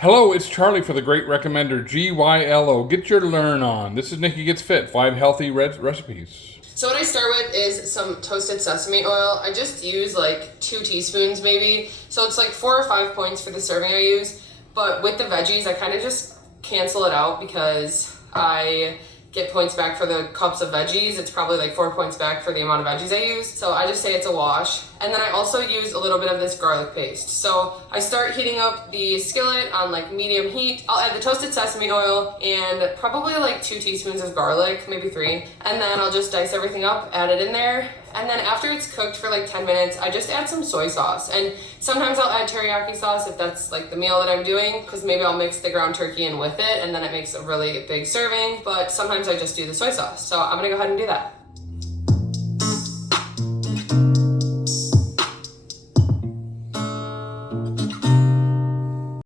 Hello, it's Charlie for the Great Recommender GYLO. Get your learn on. This is Nikki Gets Fit, 5 healthy recipes. So what I start with is some toasted sesame oil. I just use like 2 teaspoons maybe. So it's like 4 or 5 points for the serving I use. But with the veggies, I kind of just cancel it out because I get points back for the cups of veggies. It's probably like 4 points back for the amount of veggies I use. So I just say it's a wash. And then I also use a little bit of this garlic paste. So I start heating up the skillet on like medium heat. I'll add the toasted sesame oil and probably like 2 teaspoons of garlic, maybe 3. And then I'll just dice everything up, add it in there. And then after it's cooked for like 10 minutes, I just add some soy sauce. And sometimes I'll add teriyaki sauce if that's like the meal that I'm doing, because maybe I'll mix the ground turkey in with it and then it makes a really big serving. But sometimes I just do the soy sauce. So I'm gonna go ahead and do that.